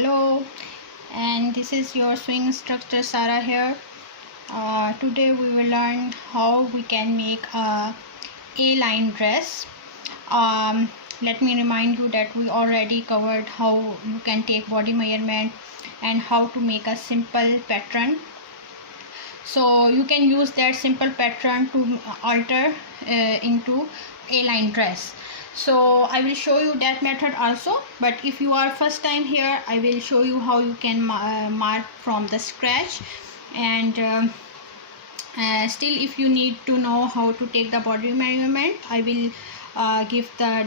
Hello, and this is your swing instructor Sarah here. Today we will learn how we can make a A-line dress. Let me remind you that we already covered how you can take body measurement and how to make a simple pattern. So you can use that simple pattern to alter into A-line dress. So I will show you that method also, but if you are first time here, I will show you how you can mark from the scratch. And still, if you need to know how to take the body measurement, I will give the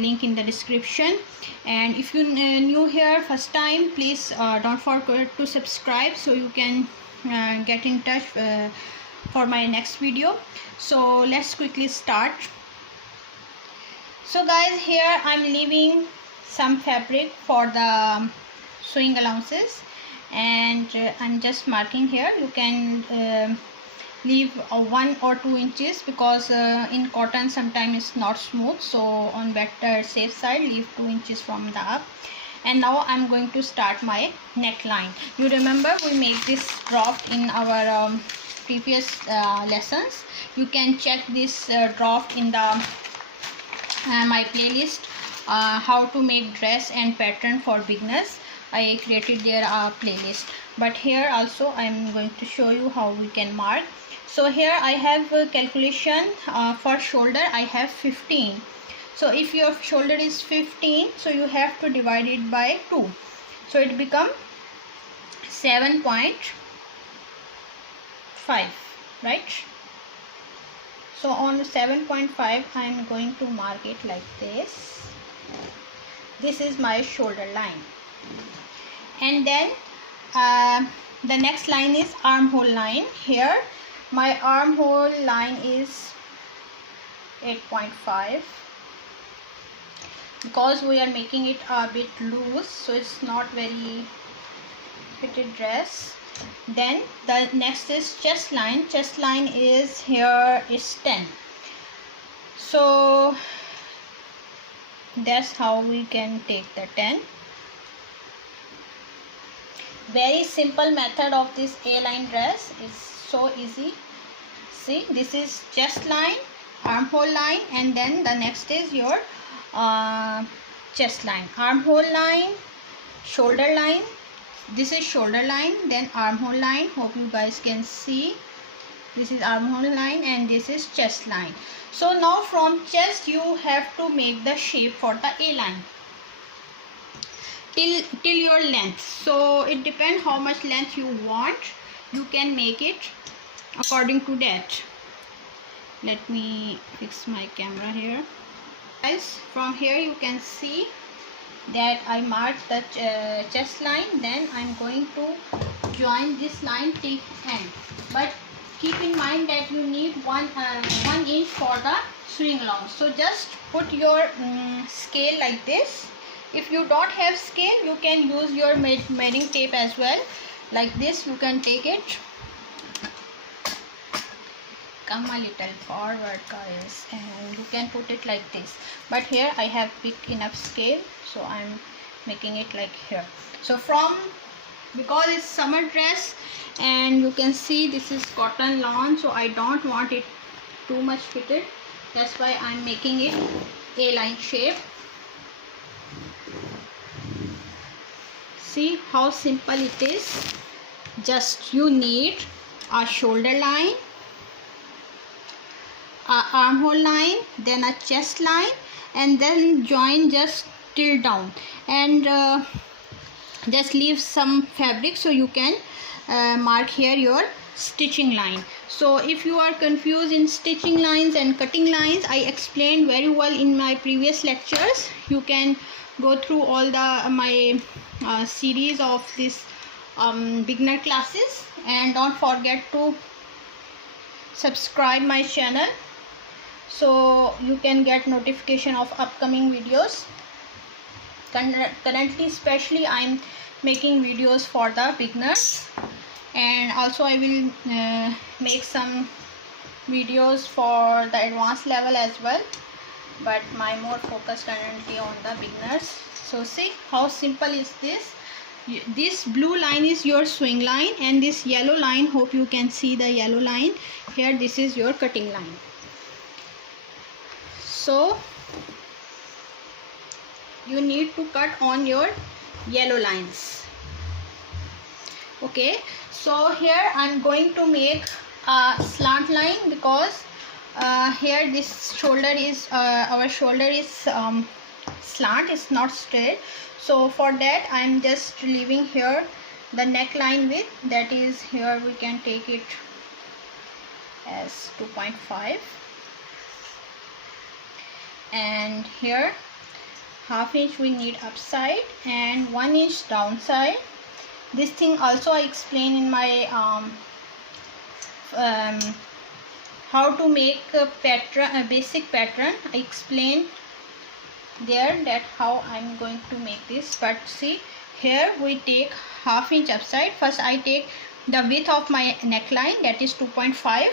link in the description. And if you new here first time, please don't forget to subscribe so you can get in touch for my next video. So let's quickly start. So guys, here I'm leaving some fabric for the sewing allowances, and I'm just marking here. You can leave 1 or 2 inches because in cotton sometimes it's not smooth, so on better safe side leave 2 inches from the up. And now I'm going to start my neckline. You remember we made this draft in our previous lessons. You can check this draft in the my playlist, how to make dress and pattern for beginners. I created there a playlist, but here also I am going to show you how we can mark. So here I have a calculation for shoulder. I have 15. So if your shoulder is 15, so you have to divide it by 2, so it become 7.5, right? So on 7.5 I am going to mark it like this. This is my shoulder line. And then the next line is armhole line. Here my armhole line is 8.5 because we are making it a bit loose, so it's not very fitted dress. Then the next is chest line. Chest line is here is 10. So that's how we can take the 10. Very simple method of this A-line dress. Is so easy. See, this is chest line, armhole line, and then the next is your chest line, armhole line, shoulder line. This is shoulder line, then armhole line. Hope you guys can see. This is armhole line and this is chest line. So now from chest you have to make the shape for the A line till your length. So it depends how much length you want. You can make it according to that. Let me fix my camera here. Guys, from here you can see that I marked the chest line. Then I'm going to join this line till end, but keep in mind that you need 1 inch for the sewing allowance. So just put your scale like this. If you don't have scale, you can use your measuring tape as well. Like this you can take it. Come a little forward guys, and you can put it like this, but here I have big enough scale, so I'm making it like here. So from, because it's summer dress and you can see this is cotton lawn, so I don't want it too much fitted. That's why I'm making it A-line shape. See how simple it is. Just you need a shoulder line, a armhole line, then a chest line, and then join just till down, and just leave some fabric so you can mark here your stitching line. So if you are confused in stitching lines and cutting lines, I explained very well in my previous lectures. You can go through all the my series of this beginner classes, and don't forget to subscribe my channel so you can get notification of upcoming videos. Currently especially I'm making videos for the beginners, and also I will make some videos for the advanced level as well, but my more focus currently on the beginners. So see how simple is this. this blue line is your swing line, and this yellow line, hope you can see the yellow line here, this is your cutting line. So you need to cut on your yellow lines. Okay, so here I'm going to make a slant line, because here this shoulder is our shoulder is slant, it's not straight. So for that I'm just leaving here the neckline width, that is, here we can take it as 2.5, and here ½ inch we need upside and 1 inch downside. This thing also I explain in my how to make a pattern, a basic pattern. I explain there that how I'm going to make this. But see, here we take ½ inch upside. First I take the width of my neckline, that is 2.5.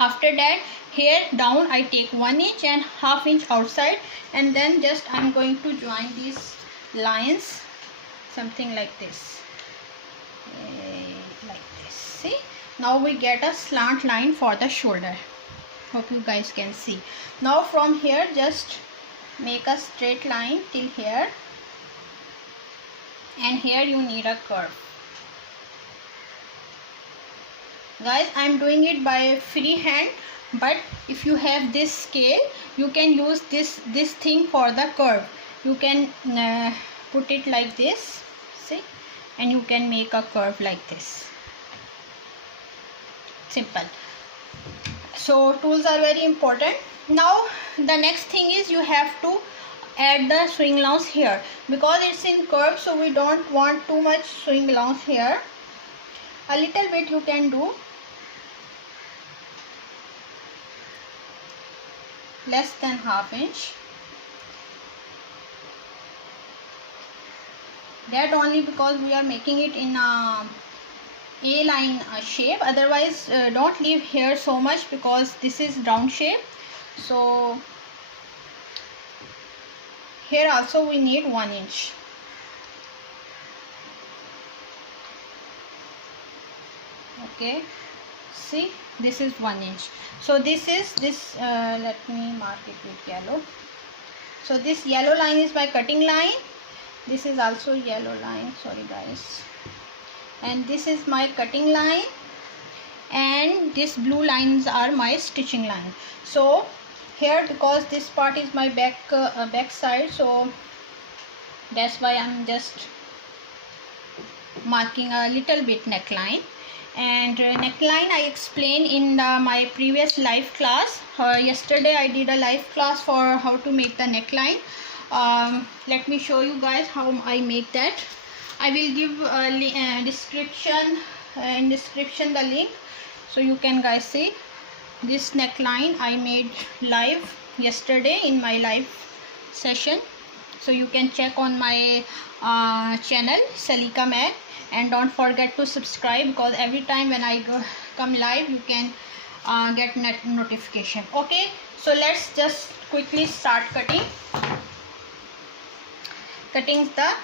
After that, here down I take 1 inch and ½ inch outside, and then just I'm going to join these lines something like this, like this. See, now we get a slant line for the shoulder. Hope you guys can see. Now from here just make a straight line till here, and here you need a curve. Guys, I'm doing it by free hand, but if you have this scale, you can use this thing for the curve. You can put it like this, see, and you can make a curve like this. Simple. So tools are very important. Now the next thing is you have to add the swing allowance here, because it's in curve, so we don't want too much swing allowance here. A little bit you can do, less than ½ inch. That only because we are making it in a A-line shape. Otherwise don't leave here so much, because this is round shape. So here also we need 1 inch. Okay, see, this is 1 inch. So this is this let me mark it with yellow. So this yellow line is my cutting line, this is also yellow line, sorry guys, and this is my cutting line, and these blue lines are my stitching line. So here, because this part is my back side, so that's why I'm just marking a little bit neckline. And neckline I explained in my previous live class. Yesterday I did a live class for how to make the neckline. Let me show you guys how I make that. I will give a description in description the link, so you can guys see this neckline I made live yesterday in my live session. So you can check on my channel Saliqa Mag. And don't forget to subscribe, because every time when I come live, you can get notification. Okay, so let's just quickly start cutting the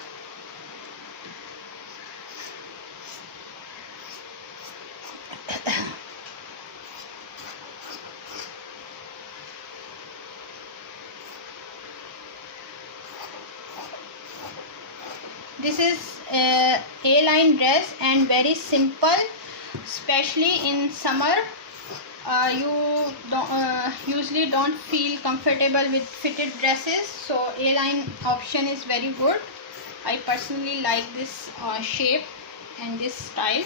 this is A-line dress, and very simple, especially in summer. You usually don't feel comfortable with fitted dresses, so A-line option is very good. I personally like this shape and this style.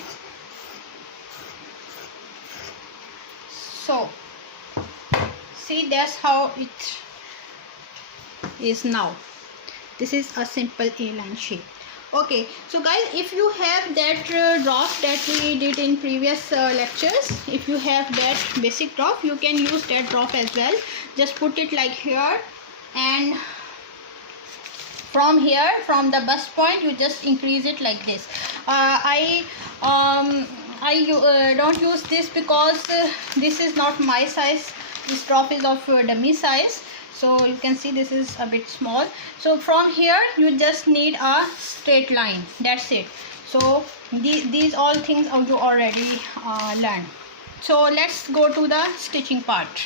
So see, that's how it is now. This is a simple A-line shape. Okay, so guys, if you have that drop that we did in previous lectures, if you have that basic drop, you can use that drop as well. Just put it like here, and from here, from the bust point, you just increase it like this. I don't use this because this is not my size. This drop is of dummy size. So you can see this is a bit small. So from here you just need a straight line, that's it. So these all things you already learned. So let's go to the stitching part.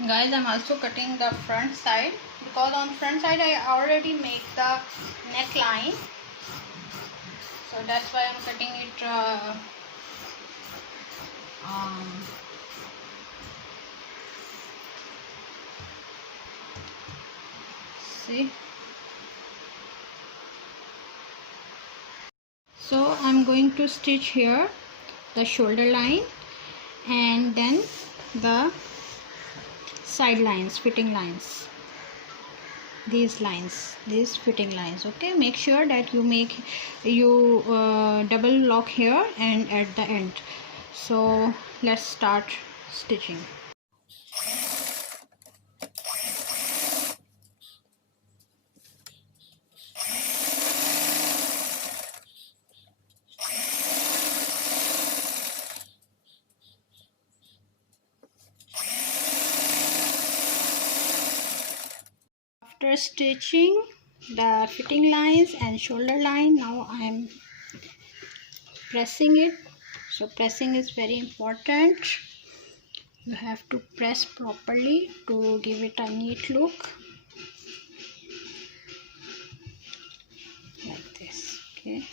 Guys, I'm also cutting the front side because on front side I already make the neckline, so that's why I'm cutting it see. So I'm going to stitch here the shoulder line and then the side lines, fitting lines, these lines, these fitting lines. Okay, make sure that you double lock here and at the end. So let's start stitching. After stitching the fitting lines and shoulder line, now I am pressing it. So pressing is very important. You have to press properly to give it a neat look, like this. Okay,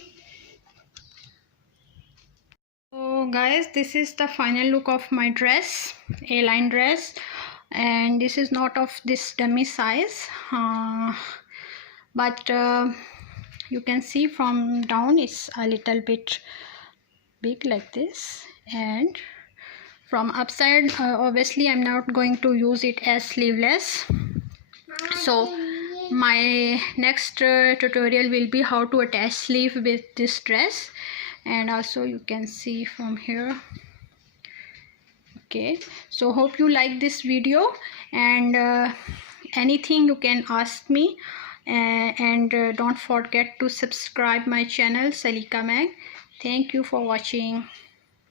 so guys, this is the final look of my dress, A-line dress, and this is not of this dummy size, but you can see from down it's a little bit big like this, and from upside obviously I'm not going to use it as sleeveless. So my next tutorial will be how to attach sleeve with this dress, and also you can see from here. Okay, so hope you like this video, and anything you can ask me, and don't forget to subscribe my channel Saliqa Mag. Thank you for watching.